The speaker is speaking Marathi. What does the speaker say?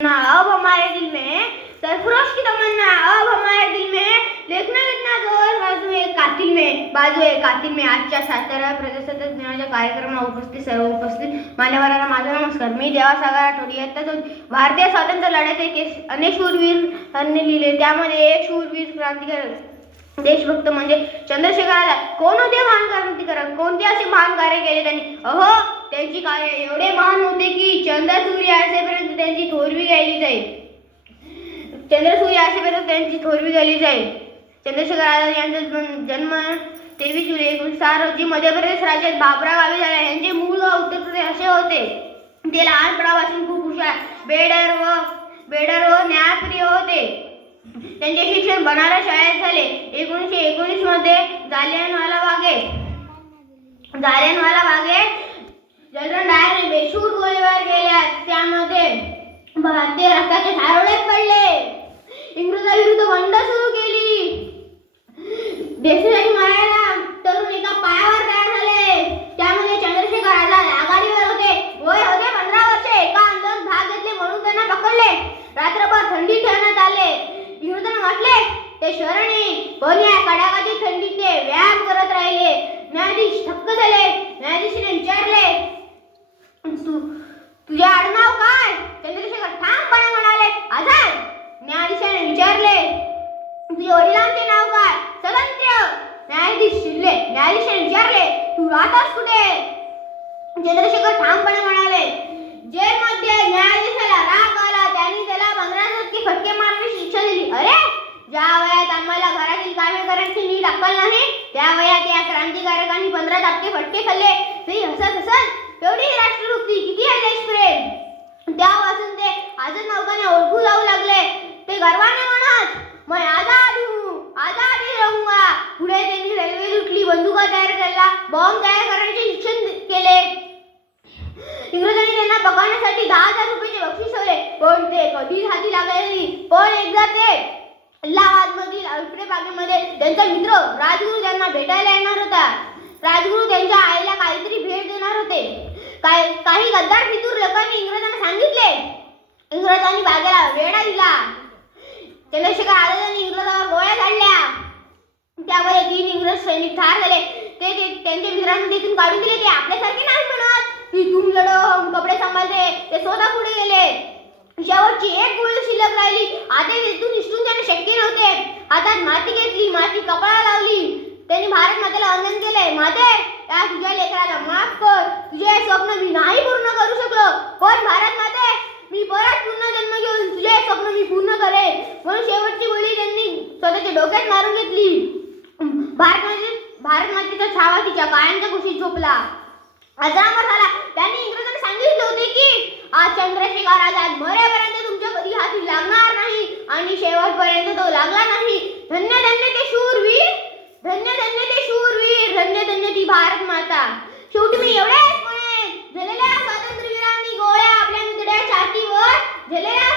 अब हमारे दिल में सरफरोश की तमन्ना, अब हमारे दिल में लेखना लिखना जोर, बाजू एक कातिल में आजच्या 17व्या प्रजासत्ताक दिनाच्या कार्यक्रमाला उपस्थित सर्व उपस्थित मान्यवरांना माझा नमस्कार. मी देवासागर आठवडी. इयत्ता भारतीय स्वातंत्र्य लढ्याचे अनेक शूरवीरांनी लिहिले. त्यामध्ये एक शूरवीर क्रांतिकारक देशभक्त म्हणजे चंद्रशेखर आझाद. कोण होते महान क्रांतिकारक? कोणते असे महान कार्य केले त्यांनी? त्यांची कार्य एवढे महान होते की चंद्रसूर्य असेपर्यंत त्यांची थोरवी गायली जाईल. चंद्रशेखर आझाद यांचा जन्म 23 जुलै 1906 रोजी मध्य प्रदेश राज्यात बाबरा गावी झाला. यांचे मूळ गाव उत्तर प्रदेश असे होते. ते लहानपणापासून खूप हुशार, बेडर व न्यायप्रिय होते. त्यांचे शिक्षण बनारस शाळेत झाले. 1919 मध्ये जालियनवाला बागेत जनरल डायरने बेशुद्ध गोळीबार केला. त्यामध्ये भारतीय रक्ताचे धारोडे पडले. इंग्रजांविरुद्ध बंड सुरू केली. देशासाठी मारायला तरुण एका पायावर तयार झाले. त्यामध्ये चंद्रशेखर आझाद आघाडीवर होते. वय होते 15 वर्षे. एका आंदोलनात भाग घेतले म्हणून त्यांना पकडले. रात्रभर थंडीत ठेवण्यात आले. इंग्रजांना म्हटले ते शरण येईल, पण या कडाक्याची थंडीत ते व्यायाम करत राहिले. न्यायाधीश थक्क झाले. न्यायाधीशाने विचारले, तुझे आडनाव काय? चंद्रशेखर ठामपणे म्हणाले, आझाद. न्यायाधीशाने विचारले, तुझ्या वडिलांचे नाव काय? स्वातंत्र्य. न्यायाधीशाने विचारले, तू राहतोस कुठे? चंद्रशेखर ठामपणे म्हणाले, जेलमध्ये. न्यायाधीशाला राग आला. त्यांनी त्याला 15 फटके मारण्याची शिक्षा दिली. अरे, ज्या वयात आम्हाला घरातील कामे करायची नीट अक्कल नाही, त्या वयात या क्रांतिकारकांनी 15 फटके खाल्ले. ते हसत एवढी राष्ट्रभक्ती, किती आहे देशप्रेम. त्यापासून ते आझाद नौकाने ओळखू जाऊ लागले. ते गर्वाने म्हणत, मैं आझाद हूँ, आझाद ही रहूंगा. पुढे त्यांनी रेल्वे लुटली, बंदुका तयार केला, बॉम्ब तयार करण्याचे शिक्षण केले. इंग्रजांनी त्यांना पकडण्यासाठी 10,000 रुपयाचे बक्षीस ठेवले, पण ते कधीच हाती लागले नाही. पण एकदा ते इलाहाबादमधील अल्फ्रेड बागेमध्ये त्यांचा मित्र राजगुरू त्यांना भेटायला येणार होता. राजगुरू त्यांच्या आईला काहीतरी भेट देणार होते. काही गद्दार फितूर लोकांनी इंग्रजांना सांगितले. इंग्रजांनी बागेला वेढा दिला. चंद्रशेखर आझादांनी इंग्रजांवर गोळ्या झाडल्या. त्यामध्ये 3 इंग्रज सैनिक ठार झाले. ते त्यांच्या मित्रांना तिथून काढून दिले. ते आपल्यासारखे नाही म्हणत की तुम लढो हम कपडे सांभाळते. ते स्वतः पुढे गेले. शेवटची एक गोळी शिल्लक राहिली. आता तिथून निसटून जाणे शक्य नव्हते. हातात माती घेतली, माती कपाळाला लावली. त्यांनी भारत मातेला वंदन केले. माते, या तुझ्या लेकराला माफ कर. तुझे स्वप्न मी नाही पूर्ण करू शकलो, पण भारत माते, मी परत पुन्हा जन्म घेऊन तुझे स्वप्न मी पूर्ण करेन. म्हणून शेवटची गोळी त्यांनी स्वतःच्या डोक्यात मारून घेतली. भारत मातेचा छावा तिच्या कायांच्या कुशीत झोपला. अजामर झाला. त्यांनी इंग्रजांना सांगितले होते की आज चंद्रशेखर आझाद मरेपर्यंत तुमच्या कधी हाती लागणार नाही, आणि शेवटपर्यंत तो लागला नाही. धन्य धन्य ते शूरवीर, धन्य धन्य ते शूरवीर, धन्य धन्य ती भारत माता. शेवटी मी एवढेच म्हणेन, झालेल्या स्वातंत्र्यवीरांनी गोळ्या आपल्या मित्राच्या छातीवर, झालेल्या